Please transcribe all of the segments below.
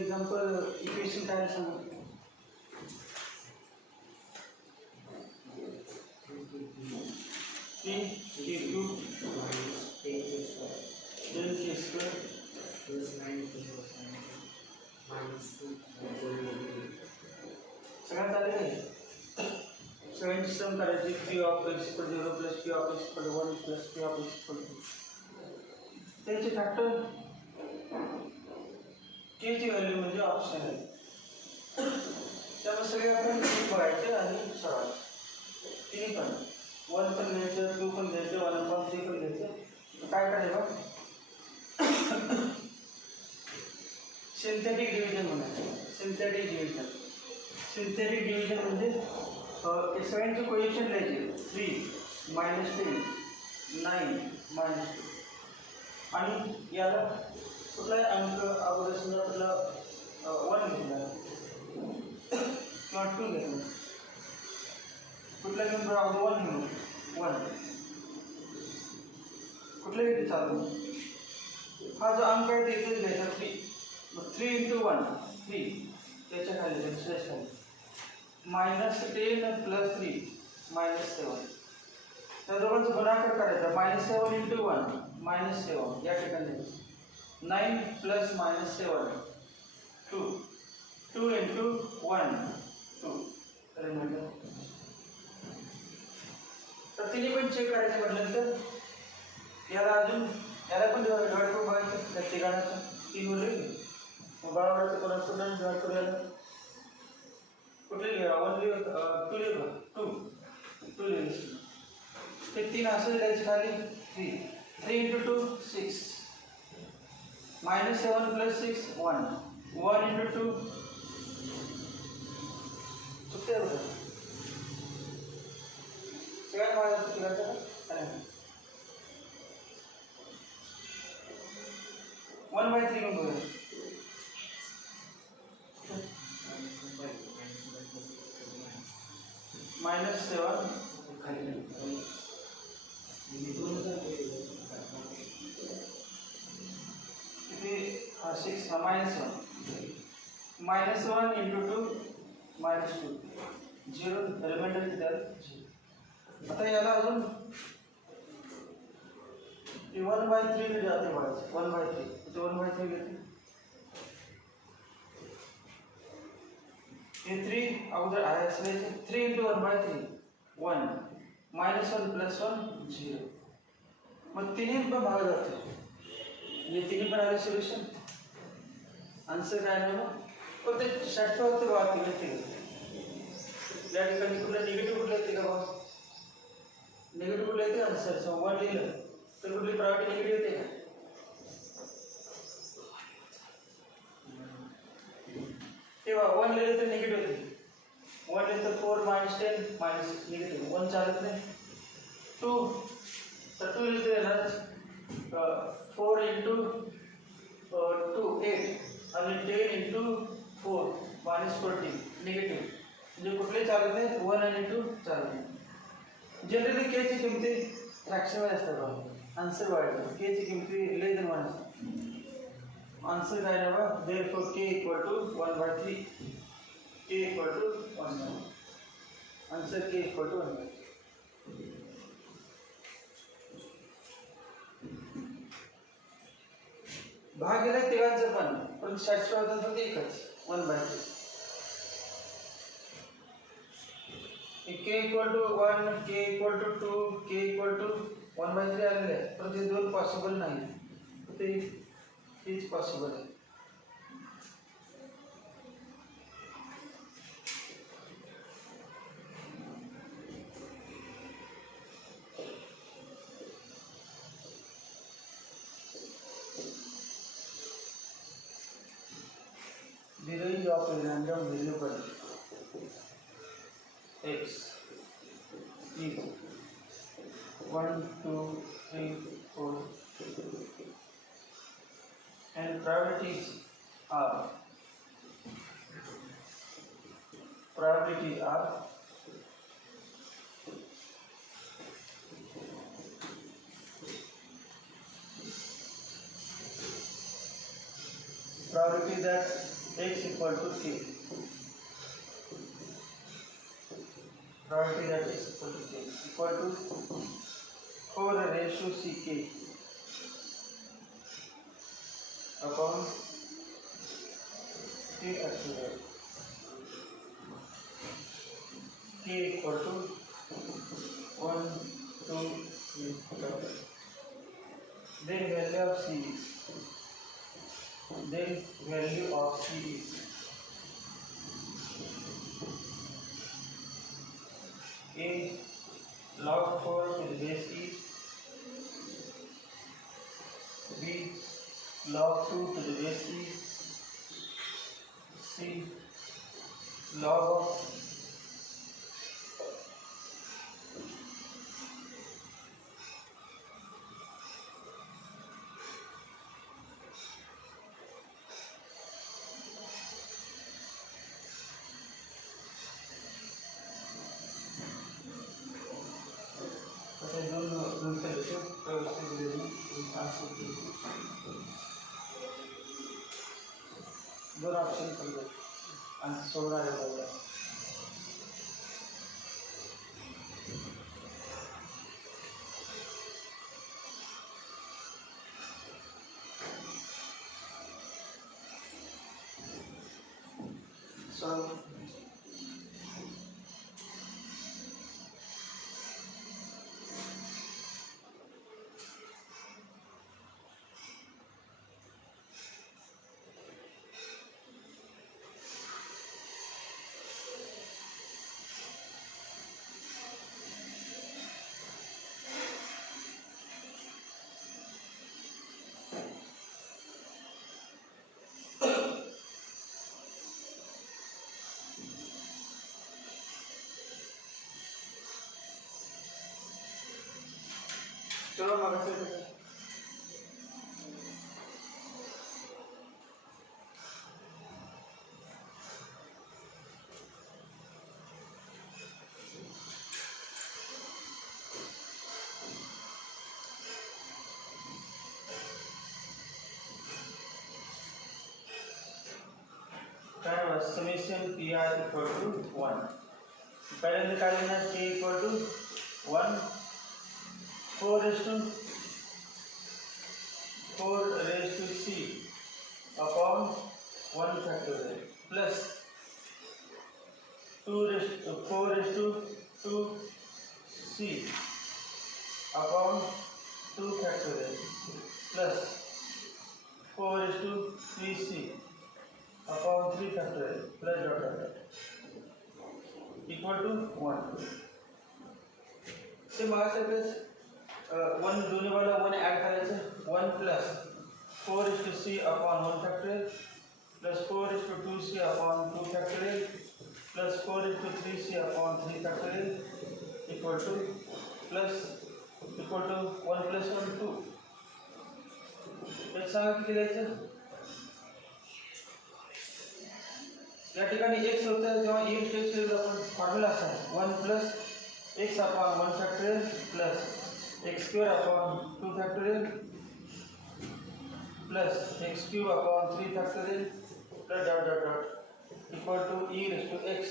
example equation काय सांगा. K cube then K square plus 9 minus 2 सगळ्यात झाले नाही. सगळ्यांची सम करायची. P of x equal to 0 plus P of x equal to 1 plus P of x equal to 2. त्यांचे factor K ची व्हॅल्यू म्हणजे ऑप्शन आहे. त्यामुळे सगळे आपण बघायचे आणि सोडवायचे. तिन्ही पण 1 पण घ्यायचं, 2 पण घ्यायचं, 1/3 पण घ्यायचं. काय करायचं सिंथेटिक डिव्हिजन म्हणायचं. सिंथेटिक डिव्हिजन म्हणजे सगळ्यांचे कोएफिशियंट लिहायचे. 3 -10 9 -2 आणि याला कुठलाही अंक अगोदर समजा कुठला 1 घेतला किंवा 2 घेतला, कुठला घेऊन अगोदर 1 घेऊन 1 कुठल्या घेतली चालू. हा जो अंक आहे ते इथेच घ्यायचा 3. मग 3 × 1 3 त्याच्या खाली -10 + 3 -7. त्या दोघांचा गुणाकार करायचा. -7 × 1 -7 या ठिकाणी 9 + -7 2 2 × 1 2 तर म्हटलं तर तिने पण चेक करायचं म्हटलं तर याला अजून याला पण डिवाइड करून बघायचं. त्या ठिकाणाचं 3 उरले मग बरोबर कोणाचं डिवाइड करूया. कुठले लिहा 1 लिहा 2 लिहा 2 लिहा. ते 3 असं लिहायचे खाली 3 3 × 2 6 -7 + 6 1 1 × 2 चुकते बघा सगळ्यांना माझ्या चुकीचं अरे 1/3 घेऊन बघूया. -7 खाली किती 6 -1 -1 × 2 -2 0 रिमाइंडर किती आहे. आता याला अजून 1/3 कडे जाते बघा. 1/3 इथे 1/3 घेते. हे 3 अगोदर आहे असले 3 × 1/3 1 -1 + 1 0. मग तिन्ही पण भाग जाते. हे तिन्ही पण आले सोल्युशन. आन्सर काय नाही मग फक्त षटफळ होते बघा. तिकडे या ठिकाणी कुठलं निगेटिव्ह कुठलं येते का बघा. निगेटिव्ह कुठलं येते आन्सर. 1 लिहिलं तर कुठली प्रायोरिटी निगेटिव्ह येते का. तेव्हा 1 लिहिलं तर निगेटिव्ह येते. 1 लिहिलं तर 4 -10 - निगेटिव्ह 1 चालत नाही. 2 तर 2 लिहिलं तर येणार 4 × 2 8 आणि 10 × 4 -14 निगेटिव्ह म्हणजे कुठले चालत नाही. 1 आणि 2 चालत नाही. जनरली के ची किमती फ्रॅक्शनमध्ये असतात बघा. आन्सर वाढतं. के ची किमती <1 असतात. आन्सर काय ना बघा. देअरफॉर k = 1/3 k = 1/3 आन्सर k = 1/3. भाग गेला तिघांचं पण षटफळ होतं तर एकच 1/3. k = 1 k = 2 k = 1/3 आलेले आहे. पण ते दोन पॉसिबल नाही. ते हेच पॉसिबल आहे. The range of a random variable x is 1 2 3 4 and probabilities are probability that x equal to k. Probability that x equal to k equal to 4 raised to ck upon 3 factorial. K equal to 1, 2, 3, 4. Then value of c is a log 4 to the base e, b log 2 to the base e, c log of दोन ऑप्शन पडले आणि सोडणार आहे बघा. So चलो मग काय was summation pr equal to 1. पहले काय लेना k equal to 1 4 raised to c upon 1 factorial plus 4 raised to 2 c upon 2 factorial plus 4 raised to 3 c upon 3 factorial plus dot dot dot equal to 1. से मागच्या वेळेस 1 दोन्ही वाला 1 ऐड करायचं 1 plus 4 is to c upon 1 factorial plus 4 is to 2c upon 2 factorial plus 4 is to 3c upon 3 factorial equal to 1 plus 1 2. एक सांगा किती द्यायचं या ठिकाणी x होतं तेव्हा e to x चा आपण फॉर्म्युला असा 1 plus x upon 1 factorial plus x square upon 2 factorial plus x cube upon 3 factorial plus dot dot dot equal to e raised to x.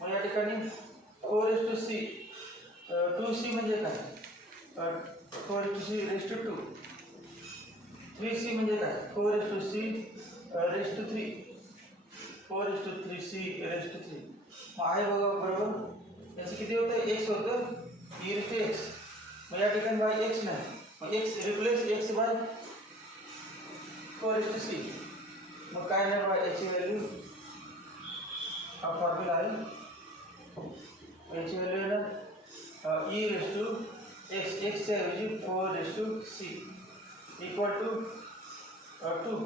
मग या ठिकाणी 4 raised to c 2c म्हणजे काय 4 raised to c raised to 2 3c म्हणजे काय 4 raised to c raised to 3 4 raised to 3c raised to 3. मग आहे बघा बरोबर याचं किती होतं x होतं e raised to x. मग या ठिकाणी बाय x नाही मग x replace x by 4 raised to c. मग काय नाही बाय याची व्हॅल्यू हा फॉर्म्युला आहे याची व्हॅल्यू आहे ना e raised to x x च्या ऐवजी 4 raised to c equal to 2.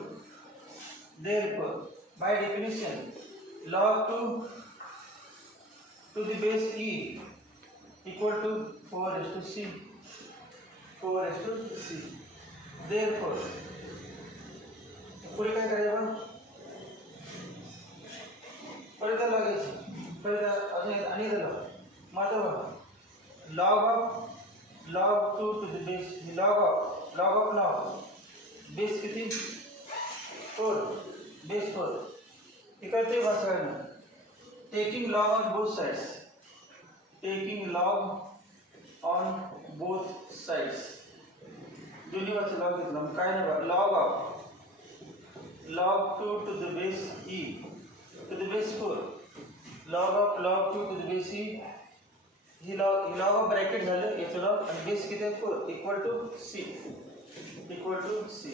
Therefore by definition log 2 to the base e equal to 4 raised to c 4 raised to c. Therefore पुढे काय करायचं परत लागायचं परत अजून आणि झालं मात्र log 2 to the base log of base किती 4 बेस 4 इकडे बसवायला taking log on both sides taking log on both sides दोन्ही बाजूचा लॉग घेतला मग काय नाही log of log 2 to the base e to the base 4 log of log 2 to the base e ही log of bracket झालं याचं log आणि base किती आहे 4 इक्वल टू c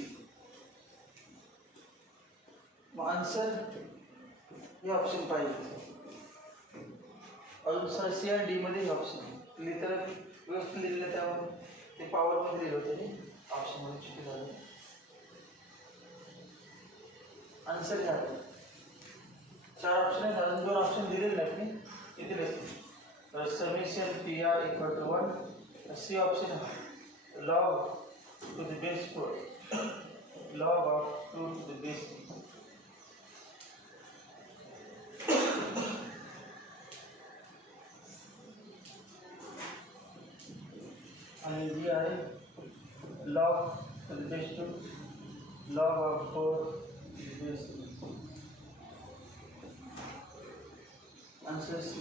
मग आन्सर हे ऑप्शन पाहिजे अजून सी आणि डी मध्ये हे ऑप्शन लिहिताना व्यवस्थित लिहिलं त्यावर ते पॉवर मध्ये लिहिलं होतं ऑप्शन मध्ये चुकी झाली आन्सर घ्या 4 ऑप्शन आहेत अजून 2 ऑप्शन दिलेले आहेत मी इथे लिहितो summation P R equal to 1 C option आहे log to the base 4 log of 2 to the base 3 आणि बी आहे log to the base 2 log of 4 Yes. Answer C.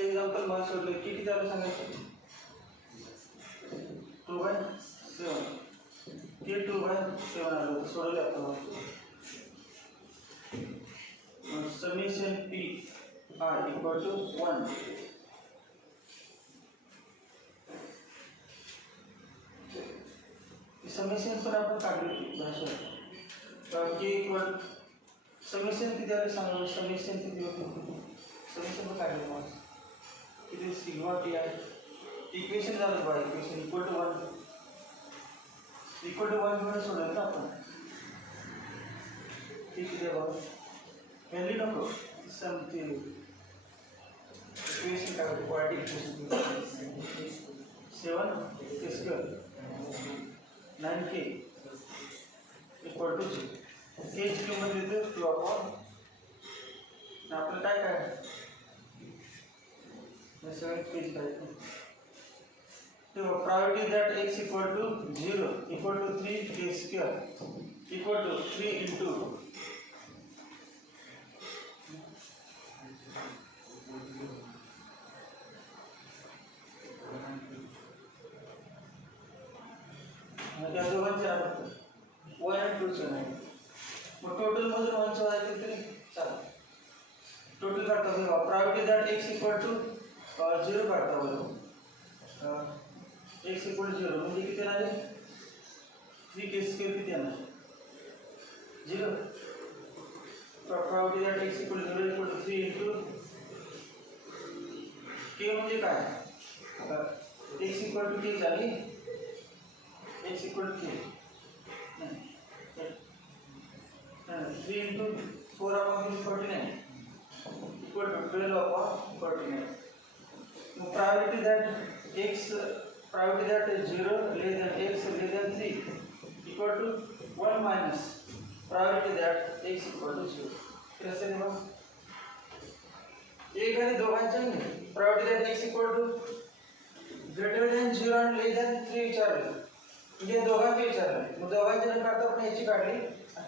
Example मला सोडलं किती झालं सांगायचं 2/7 ते 2/7 आलं सोडवलं आपण summation P R equal to 1 summation पण आपण काढली भाषा के इक्वल समेशन किती आलं सांगा समेशन किती होतं समेशन पण काढलं मग किती सिग्मा टी आहे इक्वेशन झालं बघा इक्वेशन इक्वल टू 1 म्हणून सोडलं ना आपण ठीक आहे बघा व्हॅल्यू नको समथिंग इक्वेशन काय होतं क्वाड्रेटिक इक्वेशन 7 के square 9k equal to k ची किंमत देतो 2 अपॉन आपलं काय काय So probability that x equal to 0 equal to 3 k square equal to 3 into या दोघांचे फक्त 1 आणि 2 चे नाही. मग टोटल मधून 1 चे वाजायचे तरी चालेल. टोटल काढता बघा. Probability that x equal to 0 काढता बघा. x इक्वल 0 म्हणजे किती येणार आहे? 3k स्क्वेअर किती येणार? 0. Probability that x equal 0 equal to 3 into k म्हणजे काय? x इक्वल टू k झाली. x equal to k 3 into 4 upon 49 equal to 12 upon 49. So probability that x probability that 0 less than x less than 3 equal to 1 minus probability that x equal to 0. कैसे नहीं बस एक आणि दोघांचे probability that x equal to greater than 0 and less than 3 विचारले. म्हणजे दोघांचे विचारले. मग दोघांचे नंतर आता आपण याची काढली.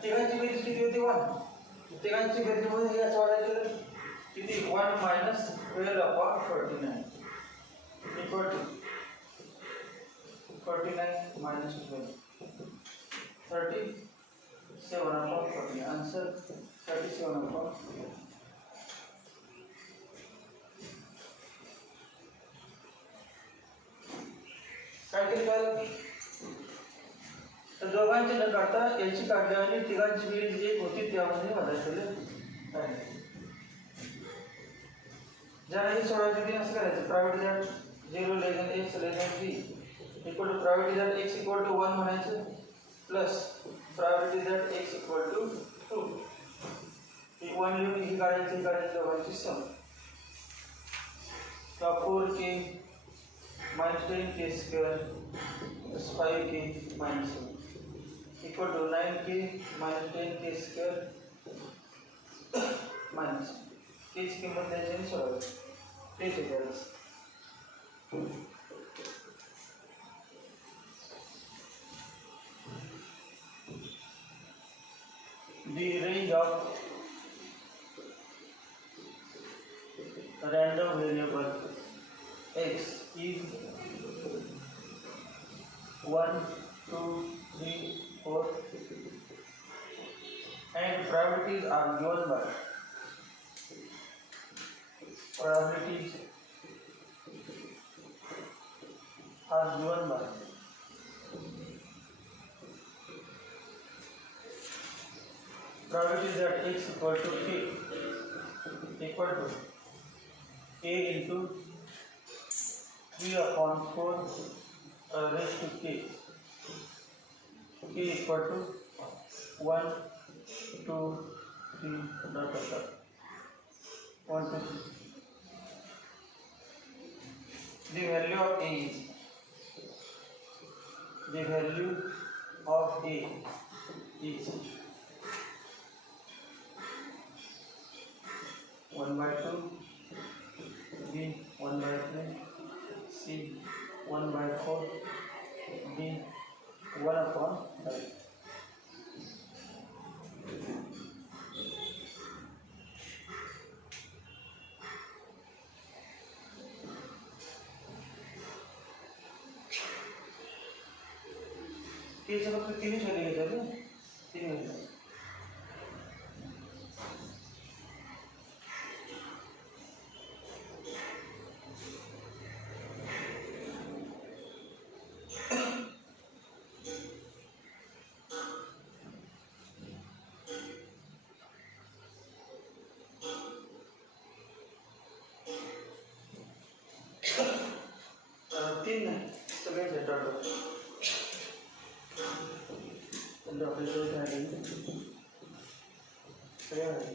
तिघांची बेरीज किती होती? 1. तिघांची बेरीज मध्ये याचा वाला केलं किती? 1 minus 12 upon 49 equal to 49 minus 12 37 upon 49. Answer 37 upon 49. काय केलं पाहिजे? तर दोघांची न काढता याची काढली आणि तिघांची बेरीज एक होती त्यामध्ये वाजायचं आहे. ज्याला हे सोडवायचं ते असं करायचं. Probability that 0 less than x less than 3 equal to probability that x equal to 1 म्हणायचं plus probability that x equal to 2. ही 1 लिहून ही काढायची दोघांची सम. तर 4k minus 10k square plus 5k minus 7 equal to 9k minus 10k square minus k ची किंमत द्यायची सोडवायची. तेच आहे त्यावेळेस. The range of random variable x is 1, 2, 3, 4 and probabilities are given by probabilities that x equal to k equal to a into 3 upon 4 raised to k equal to 1, 2, 3 dot dot dot 1, 2, 3. The value of a is 1 by 2, b 1 by 3, c 1 by 4, d 1 upon 5. ये सब तो तीन चले गए जब तीन हो गए. तीन नहीं सगळे टोटल ऑपरेटर झाले सगळे झाले.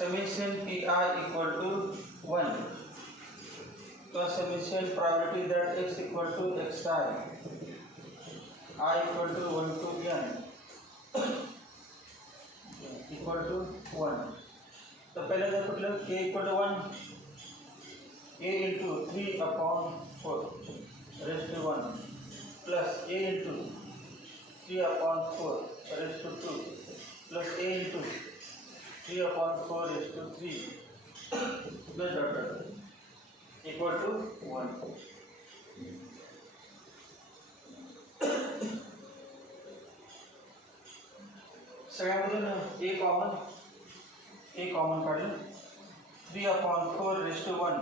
summation pi equal to 1. तो summation probability that x equal to x I equal to 1 to n equal to 1. तो पहले जर कुठलं k equal to 1 a into 3 upon 4 raised to 1 plus a into 3 upon 4 raised to 2 plus a into 3 upon 4 raised to 3 plus dot equal to 1. सगळ्यामधून a common काढलं 3 upon 4 raised to 1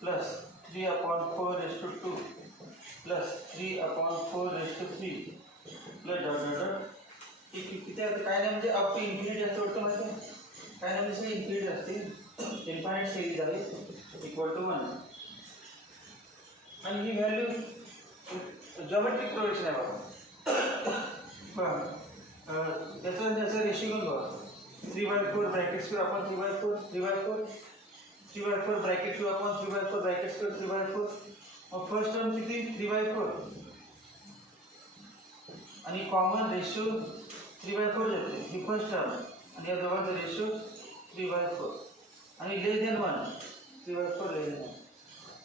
plus 3 upon 4 raised to 2 plus 3 upon 4 raised to 3 plus dot dot dot किती आता काय नाही म्हणजे up to infinity असं वाटतं माहिती आहे काय नाही म्हणजे इन्फिनिटी असते इन्फायनाईट सिरीज आहे इक्वल टू 1 आणि ही व्हॅल्यू जॉमेट्रिक प्रोग्रेशन आहे बाबा त्याचा रेशियो घेऊन बघा 3/4 ब्रॅकेट स्क्वेअर आपण 3/4 3/4 ब्रॅकेट क्यू आपण 3/4 ब्रॅकेट स्क्वेअर 3/4 मग फर्स्ट टर्म किती 3/4 आणि कॉमन रेशियो 3/4 येते ही फर्स्ट टर्म आणि या दोघांचा रेशियो 3/4 आणि लेस दॅन 1 3/4 लेस दॅन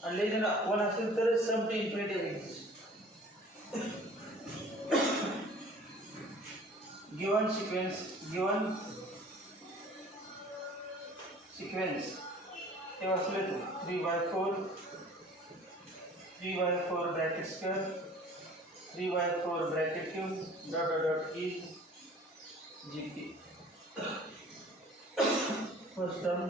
आणि लेस दॅन 1 असेल तर sum to infinity given sequence हे वाचले तू 3/4 bracket square 3/4 bracket cube dot dot dot ई जीपी फर्स्ट टर्म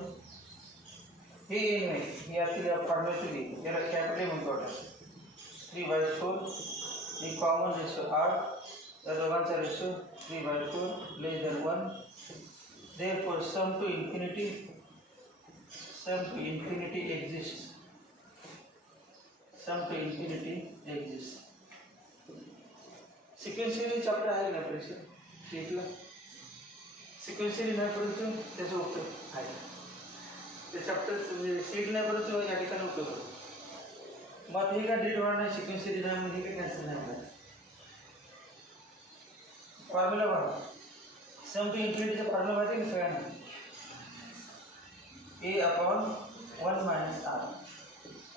हे एन आहे हे आपल्या फॉर्म्युलेची याला कॅपिटल म्हणतो 3/4 ही कॉमन रेशो 8 या दोघांचा ratio 3/4 less than 1 therefore sum to infinity exists sequentially chapter आहे ना परीक्षा शिकला सिक्वेन्शियली नाही परंतु त्याचा उपयोग आहे ते चॅप्टर सीट नाही परंतु या ठिकाणी उपयोग होतो मग हे का डिलीट होणार नाही सिक्वेन्शियली नाही म्हणजे काही कॅन्सल नाही होणार फॉर्म्युला बघा सम टू इन्फिनिटीचा फॉर्म्युला माहिती आहे सगळ्यांना a अपॉन 1 मायनस r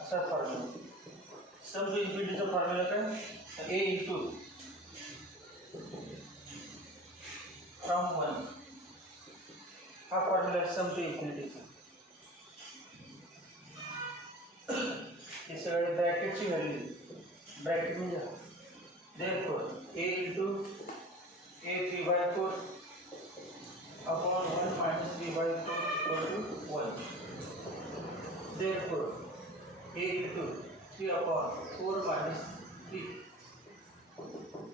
असा फॉर्म्युला सम टू इन्फिनिटीचा फॉर्म्युला काय a इंटू फ्रॉम 1 हा फॉर्म्युला सम टू इन्फिनिटीचा हे सगळे ब्रॅकेटची व्हॅल्यू ब्रॅकेट म्हणजे therefore a इंटू a 3/4 upon 1 minus 3/4 equal to 1. Therefore, a into 3 upon 4 minus 3.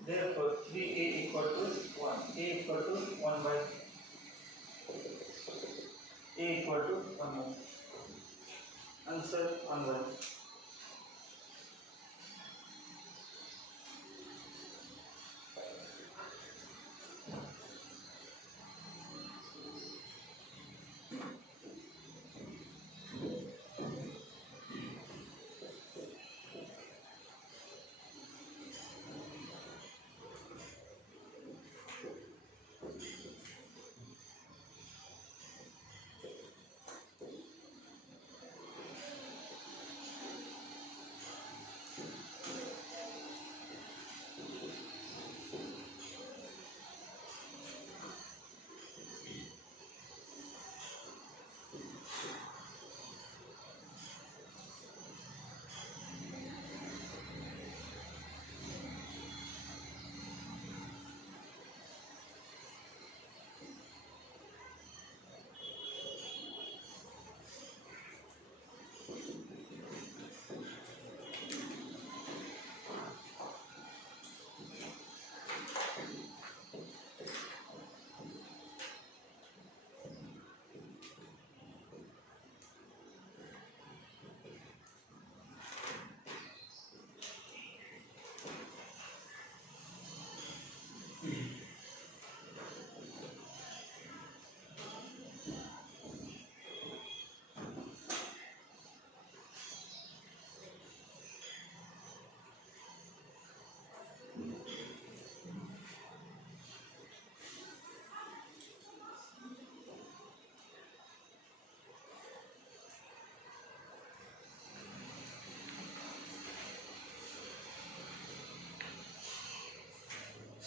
Therefore, 3a equal to 1. A equal to 1 by a equal to 1 by. Answer 1 by.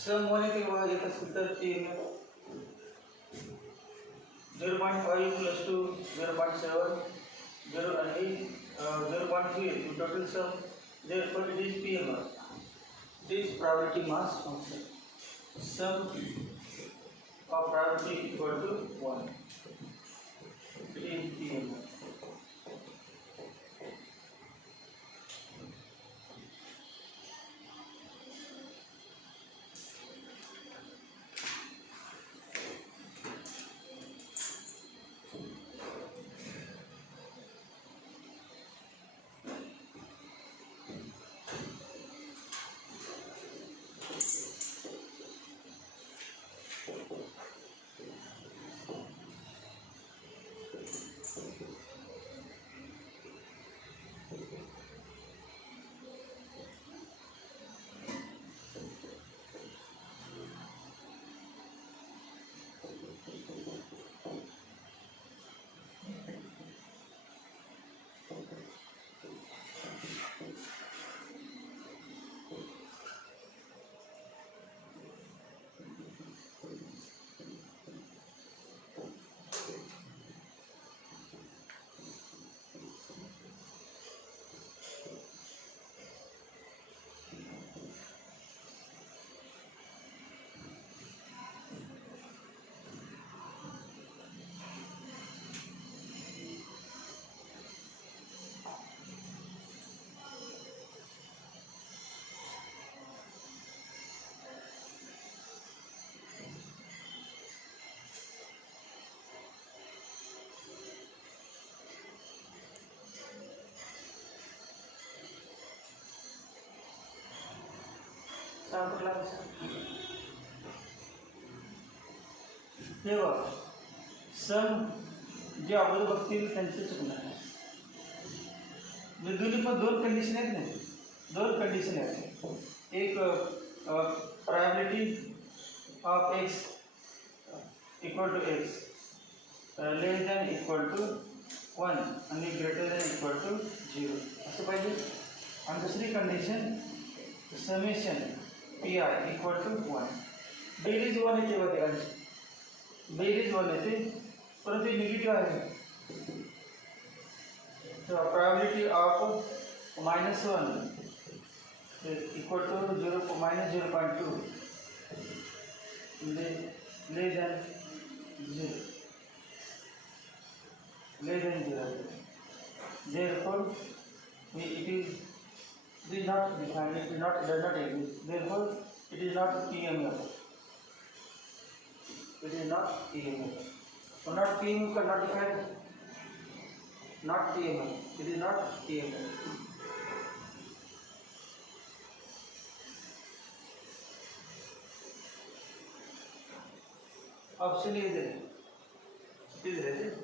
सम 1 येते बघा येत असेल तर ते 0.5 plus 2 0.7 0 and 0.3 to total sum, therefore it is PMR. This probability mass function. Sum of probability equal to 1. It is PMR. सांगितलं हे बघ सम जे अगोदर बघतील त्यांचं चुकणार आहे. दोन्ही पण दोन कंडिशन आहेत ना, दोन कंडिशन आहेत. एक probability of X equal to X less than equal to 1 आणि ग्रेटर दॅन इक्वल टू 0 असं पाहिजे. आणि दुसरी condition summation P I equal to 1. बेरीज 1 येते बघा, बेरीज 1 येते परंतु ते निगेटिव्ह आहे. तर प्रोबॅबिलिटी ऑफ -1 इक्वल टू 0 -0.2 म्हणजे less than 0, less than 0. Therefore, it is not defined. It does not exist. Therefore, it is not PMF. It is not PMF. So, not PMF cannot define. Not PMF. It is not PMF. Option is there. It is there.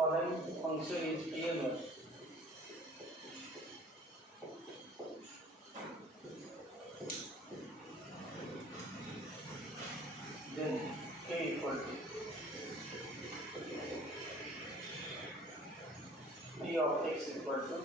Following function is PMF. Then K equal to P of x equal to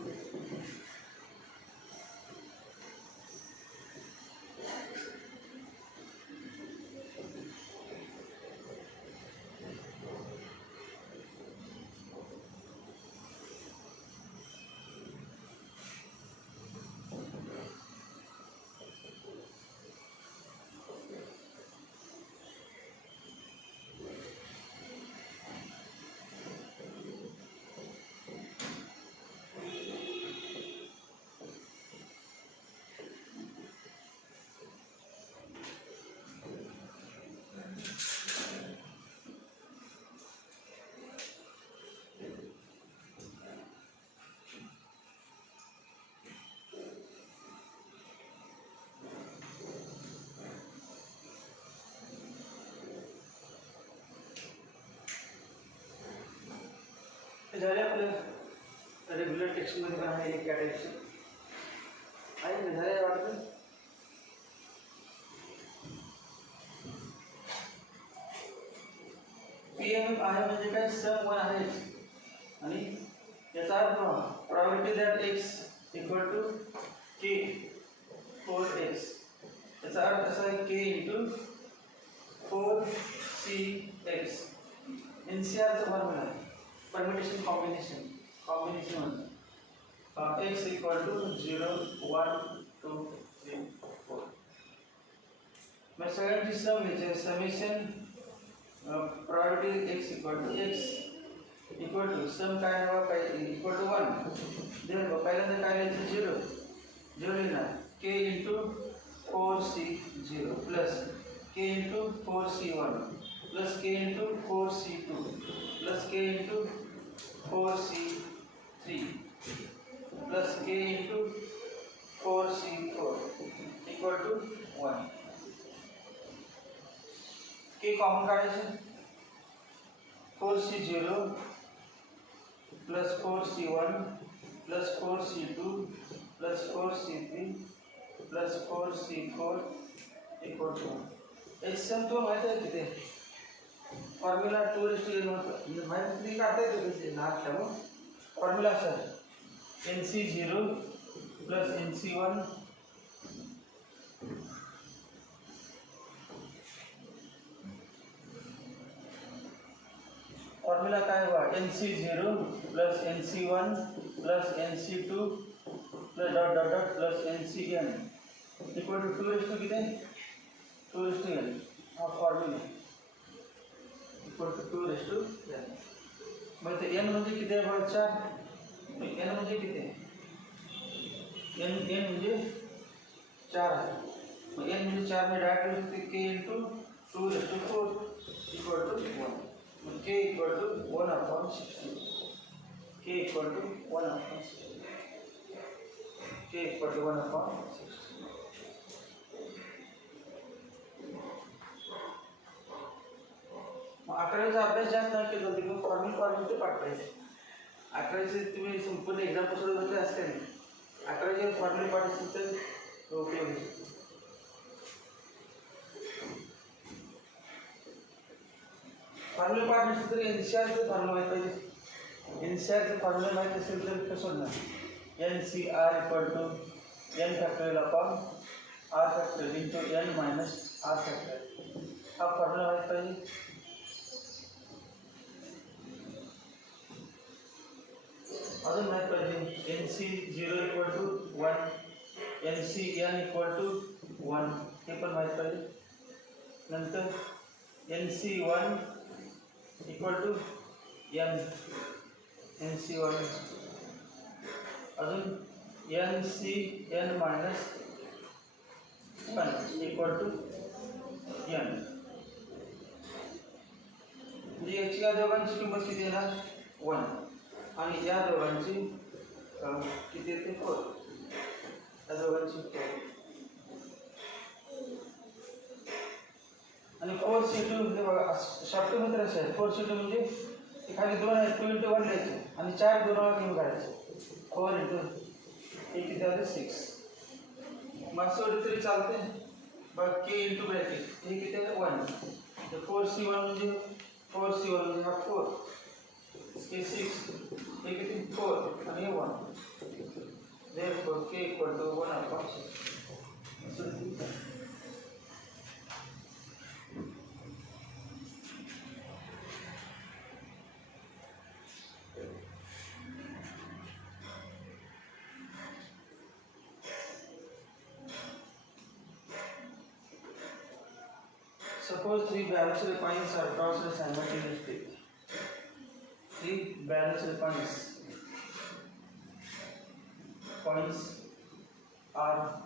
text मध्ये पण आहे एक कॅटेक्स्ट आहे ना झाले वाटतं. पीएम आहे म्हणजे काय सम वन आहे आणि याचा अर्थ probability that X equal to K 4x याचा अर्थ असा आहे के इंटू 4cx एनसीआरचा फॉर्म्युला आहे permutation combination x equal to 0 1 2 3 4 मग सगळ्यांची सम घ्यायची summation probability x equal to x equal to sum काय आहे काय इक्वल टू 1 देखो पहिल्यांदा काय लिहायचं 0 लिहिणार k into 4c0 plus k into 4c1 plus k into 4c2 plus k into 4c3 plus k into 4c4 equal to 1 k common काढायचं 4c0 plus 4c1 plus 4c2 plus 4c3 plus 4c4 equal to 1 एक सम तो माहिती आहे किती formula 2n होतं माहिती काढता येतो कसे नाक ठेवून formula sir nc0 plus nc1 formula काय हुआ nc0 plus nc1 plus nc2 plus dot dot dot plus ncn equal to 2 किती 2n हा फॉर्म्युला इक्वल टू 2n मग ते n म्हणजे किती आहे बघा 4 n म्हणजे किती n म्हणजे 4 आहे मग n म्हणजे 4 में डायरेक्ट लिखते k into 2 equal to 1 k equal to 1/60 k equal to 1/60 k equal to 1/60 अकरावीचा अभ्यास जास्त नाही केला तुम्ही फॉर्म्युला पाठवायचे अकरावीचे तुम्ही संपूर्ण एक्झाम पुस्तक वगैरे असते ना अकरावीचे फॉर्म्युला पाठ तर उपयोग आहे फॉर्म्युला पाठ नसेल तर एनसीआरचं फॉर्म्युला माहीत पाहिजे एनसीआरचं फॉर्म्युला माहीत असेल तर कसं ना NCR equal to N factorial upon R factorial into N minus R factorial हा फॉर्म्युला माहीत पाहिजे अजून माहीत पाहिजे NC0 equal to 1 NCN equal to 1 हे पण माहीत पाहिजे नंतर NC1 equal to n NC1 अजून NCN minus 1 equal to n म्हणजे याची या दोघांची किंमत किती येणार 1 आणि या दोघांची किती येते 4 या दोघांची 4 आणि 4c2 म्हणजे बघा शॉर्टकट मध्ये असे आहे 4c2 म्हणजे खाली 2 आहे 2 × 1 लिहायचे आणि 4 2 घेऊन काढायचे 4 × हे किती आले 6 मागचं तरी चालते बघ k × ब्रॅकेट हे किती आहे 1 तर 4c1 म्हणजे हा 4 हे 6 हे किती 4 आणि हे 1 therefore k equal to 1/6 Suppose 3 balanced coins are tossed simultaneously. 3 balanced coins are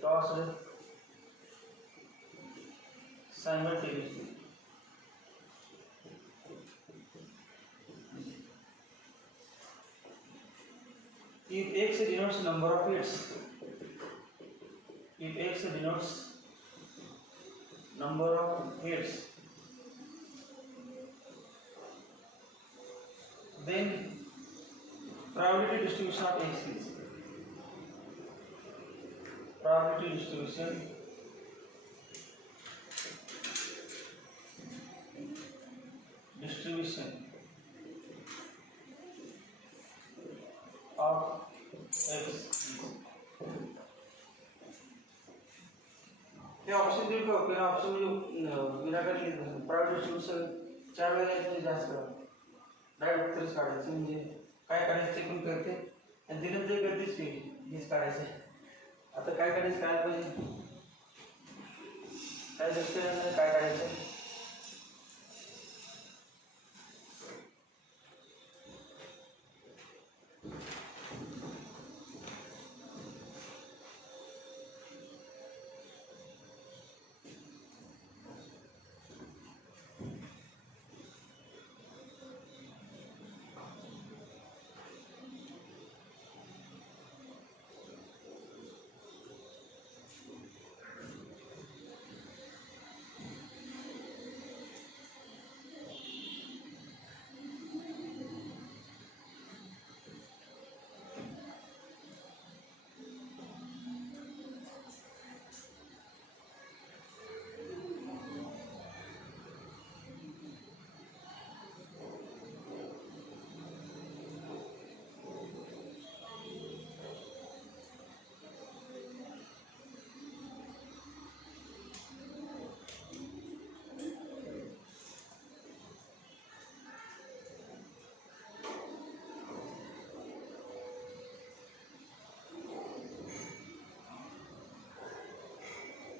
tossed simultaneously. If x denotes number of hits, if x denotes number of hits, then probability distribution of x is probability distribution of x. हे option दिल का फिर ऑप्शन में विनाकारण लिहितो private distribution 4 वेळा जास्त डायरेक्ट उत्तरच काढायचं म्हणजे काय काढायचं ते पण करते आणि दिलं ते करतेच की हेच काढायचं. आता काय काढायचं काय पाहिजे काय लक्षात काय काढायचं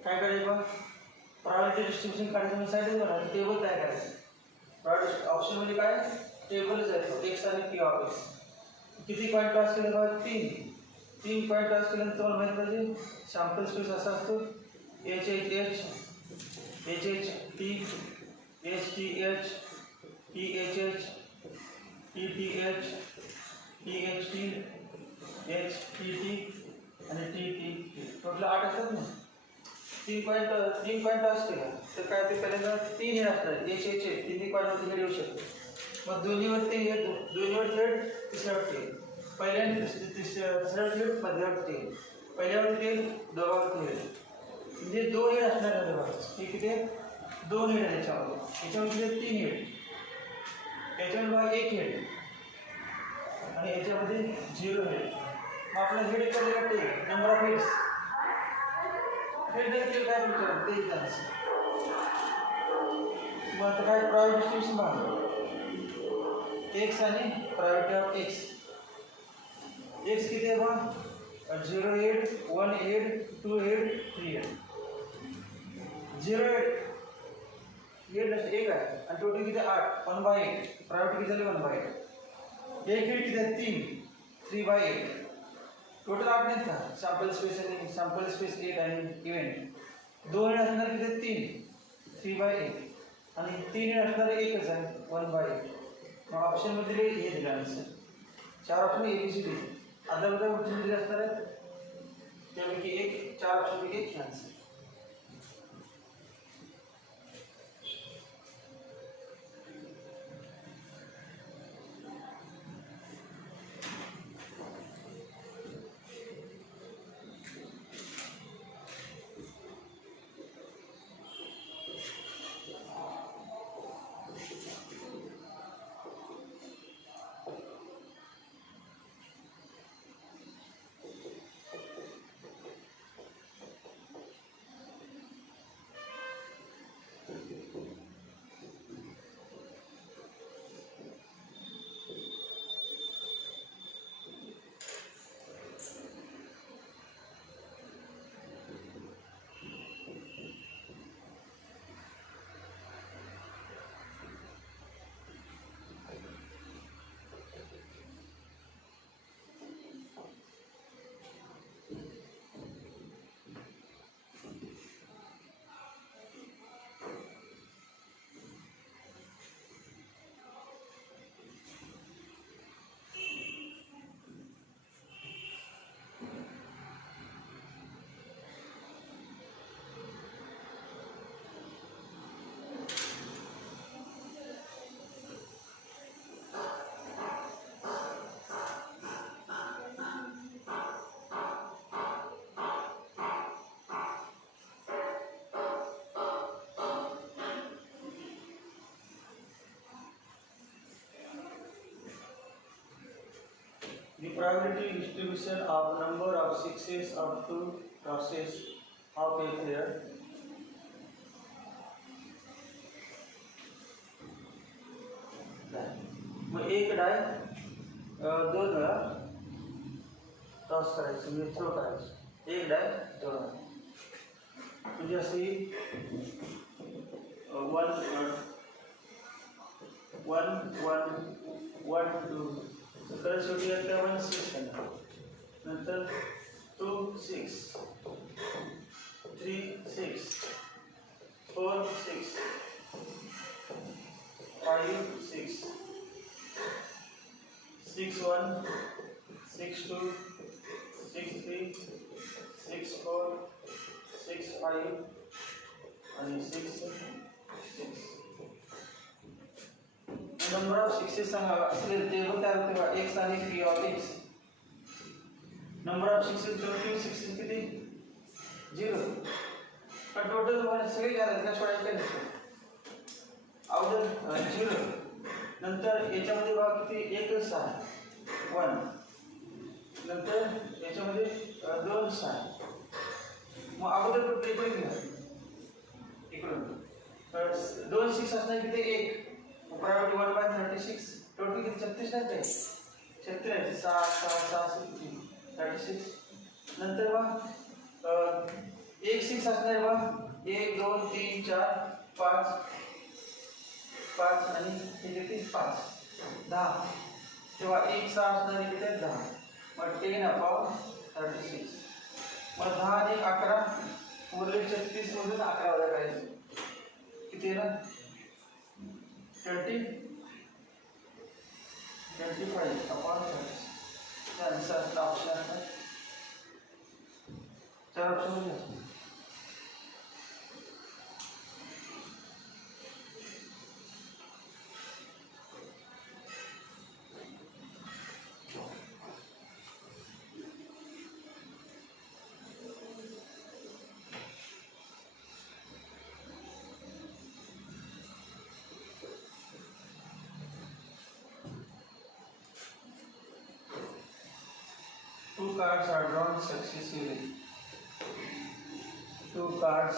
काय करायचं बघ प्रायव्हेट डिस्ट्रीब्युशन काढायचं म्हणजे साईडच बघा टेबल तयार करायचं. प्रायव्हेट ऑप्शन म्हणजे काय टेबलच आहे एक्स आणि पी ऑफ एक्स. किती पॉईंट पास केले बघा 3 पॉईंट पास केल्यानंतर तुम्हाला माहिती पाहिजे सॅम्पल स्पेस असा असतो H H H H H T H T H T H H T T H T H T H T T आणि टी टी टोटल 8 असतात ना. 3 पॉईंट असते का तर काय ते पहिल्यांदा 3 हे असणार एच एच एच 3 पॉईंटवरती हेड येऊ शकतो. मग दोन्हीवरती हे दोन्हीवर हेड तिसऱ्यावरती हेड पहिल्यांदा तिसऱ्यावरती हेड मध्यावरती हेड पहिल्यावरती हेड दोघावरती हेड म्हणजे 2 हेड असणार आहे बघा. हे किती 2 हेड आहे याच्यामध्ये 3 हेड याच्यामध्ये बघा 1 हेड आणि याच्यामध्ये 0 हेड. मग आपला हेड कधी वाटते नंबर ऑफ हेड्स हेड देखील काय विचार ते जायचं. मग आता काय प्रायव्हेट डिस्ट्रीब्युशन बघा एक्स आणि प्रायव्हेट ऑफ एक्स. एक्स किती आहे बघा 0 हेड 1 हेड 2 हेड 3 हेड. 0 हेड नसते 1 आहे आणि टोटल किती 8 1/8 प्रायव्हेट किती झाले 1/8. एक हेड किती आहे 3/8 टोटल 8 नाहीत का सॅम्पल स्पेस आणि सॅम्पल स्पेस 8 आणि इव्हेंट 2 हेड असणार किती 3/8 आणि 3 हेड असणार एकच आहे 1/8. मग ऑप्शनमध्ये दिले हे दिलं आन्सर 4 ऑप्शन ABCD अदर ऑप्शन दिले असणार आहेत त्यापैकी एक 4 ऑप्शनपैकी एक answer. probability distribution of number of sixes of two crosses of a pair मग एक डाय दोन वेळा टॉस करायचं म्हणजे थ्रो करायचं एक डाय दोन वेळा म्हणजे अशी one one one one two तर शेवटी एकदा 1 6 करणार नंतर 2 6 3 6 4 6 5 6 6 1 6 2 6 3 6 4 6 5 आणि 6 6 नंबर ऑफ सिक्सेस सांगा असलेले टेबल तयार होते बघा x आणि p of x number of sixes total sixes किती 0 पण टोटल तुम्हाला सगळे घ्यायला त्या सोडायचे नाही अगोदर 0 नंतर याच्यामध्ये बघा किती 1 6 1 नंतर याच्यामध्ये 2 6 मग अगोदर कुठले पण घ्या इकडून 2 6 असणार किती 1 प्रायोरिटी 1/36 टोटल किती 36 नाही ते 36 6 6 6 36 नंतर मग 1 6 असणार मग 1 2 3 4 5 5 आणि हे किती 5 10 तेव्हा 1 6 असणार किती 10 मग 10/36 मग 10 आणि 11 उरले 36 मधून 11 वजा करायचं किती आहे ना 20 25/30 आन्सर ऑप्शन आहे 4 ऑप्शन आहे Two cards are drawn successively. Two cards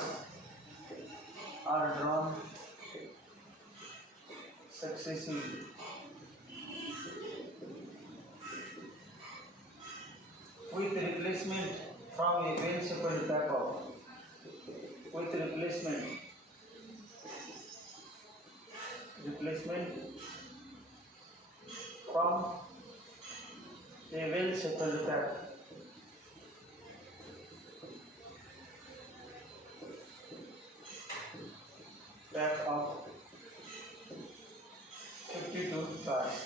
are drawn successively. With replacement from a well-shuffled pack of. With replacement from a well-shuffled pack. Pack of 52 cards.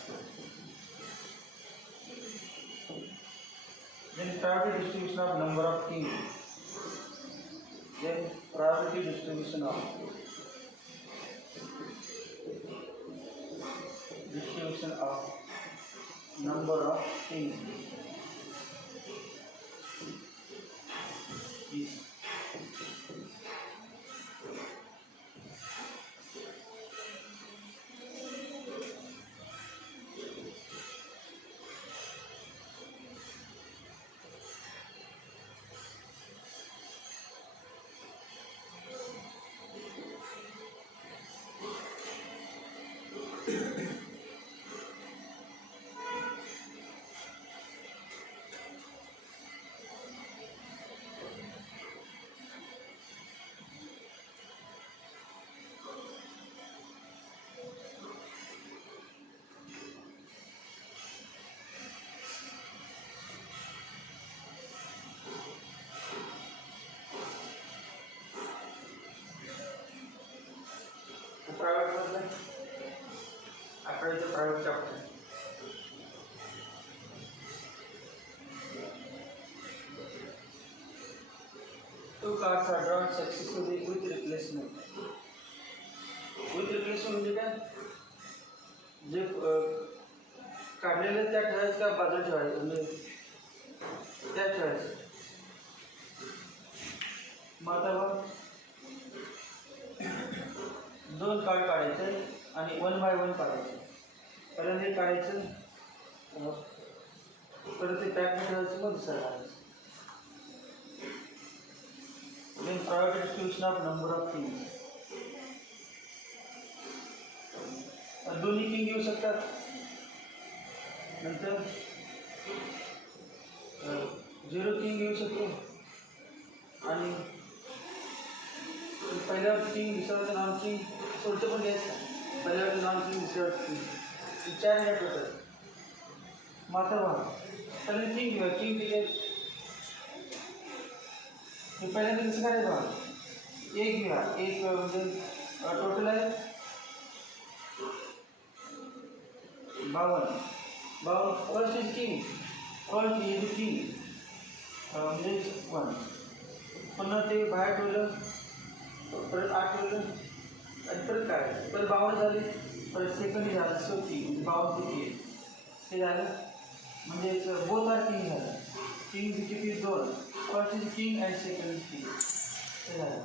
Then probability distribution of number of kings. Then probability distribution of number of kings is private मतलब आपका जो private chapter two cards are drawn successfully with replacement म्हणजे काय जे काढलेले त्या ठेवायचं का बाजूला ठेवायचं म्हणजे त्या ठेवायचं मग आता बघ 2 कार्ड काढायचे आणि 1 बाय 1 काढायचे पहिल्यांदा हे काढायचं परत ते पॅक करायचं मग दुसरं घालायचं. Then priority distribution of number of kings. दोन्ही किंग येऊ शकतात. नंतर 0 किंग येऊ शकतो आणि पहिल्यावर किंग दुसऱ्यावरचं नॉन किंग सोडतं पण घ्यायचं. पहिल्यावरचं नॉन किंग दुसऱ्यावरचं किंग 4 नेट होतात. माता भाग पहिल्यांदा किंग घेऊया. किंग दिले हे पहिल्यांदा कसं करायचं बघा. 1 घेऊया. 1 म्हणजे टोटल आहे 52. First is king. First is king म्हणजे 1. पुन्हा ते बाहेर ठेवलं परत 8 ठेवलं आणि परत काय परत 52 झाले. परत सेकंड झालं 52 किती ते झालं म्हणजे बोथ आर किंग झालं. किंग किती 2. First is king and second is king ते झालं.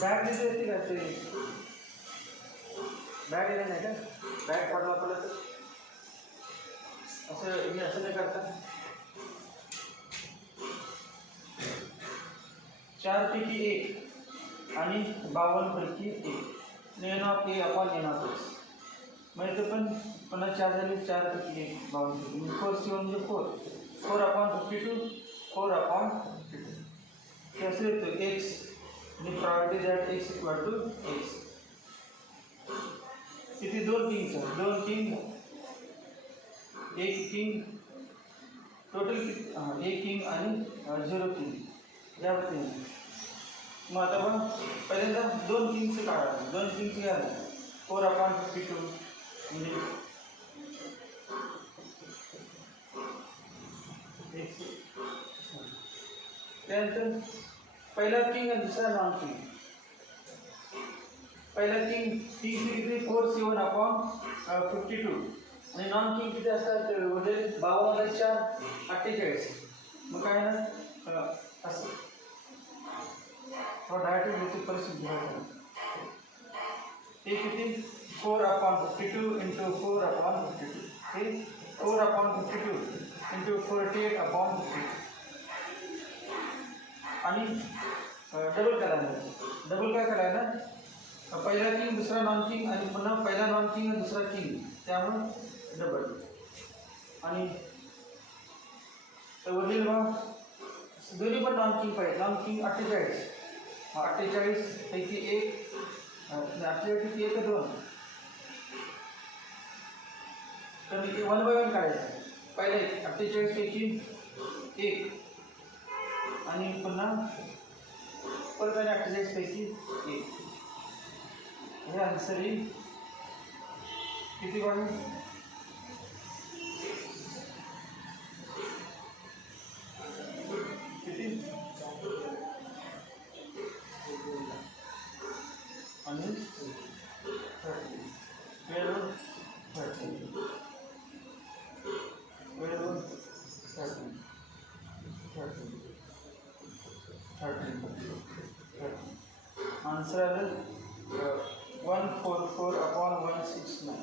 बॅग दिली होती का ते बॅग दिलं नाही का. बॅग पडला पडला तर असं मी असं नाही करता. 4 पैकी 1 आणि 52 पैकी 1 नेन of A upon N of X. मग इथं पण पुन्हा 4 झाले. 4 पैकी 1 52 पैकी 4 म्हणजे 4 अपॉन 52 4 अपॉन 52 हे असं येतं एक्स आणि probability that X equal to X. किती 2 किंगचं 2 किंग 1 किंग टोटल किती 1 किंग आणि 0 किंग या पद्धतीने. मग आता बघ पहिल्यांदा 2 किंगचं काढा. 2 किंगचं काय झालं 4 अपॉन 52 म्हणजे त्यानंतर पहिला किंग आणि दुसरा नॉन किंग. पहिला किंग किती 4 7 अपॉन 52 आणि नॉन किंग किती असतात म्हणजे 52 4 48. मग काय ना असं डायरेक्ट याची परिस्थिती घ्यायची. ते किती 4 अपॉन 52 इंटू 4 अपॉन 52 हे 4 अपॉन 52 इंटू 48 अपॉन 52 आणि डबल करायला. डबल काय करायला पहिला किंग दुसरा नॉन किंग आणि पुन्हा पहिला नॉन किंग आणि दुसरा किंग त्यामुळं डबल. आणि वरील मग दोन्ही पण नॉन किंग पाहिजे. नॉन किंग 48 48 पैकी 1 48 पैकी 1 2 तर 1 बाय 1 काढायचं. पहिले 48 पैकी 1 आणि पुन्हा परत आणि 48 पैकी 1 हे आन्सर येईल किती बाजू किती आणि 12 13 आन्सर आलं 144 अपॉन 169.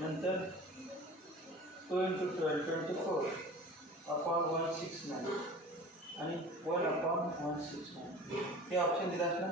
नंतर 2 इंटू 12 24 अपॉन 169 आणि 1 अपॉन 169 हे ऑप्शन दिलं ना.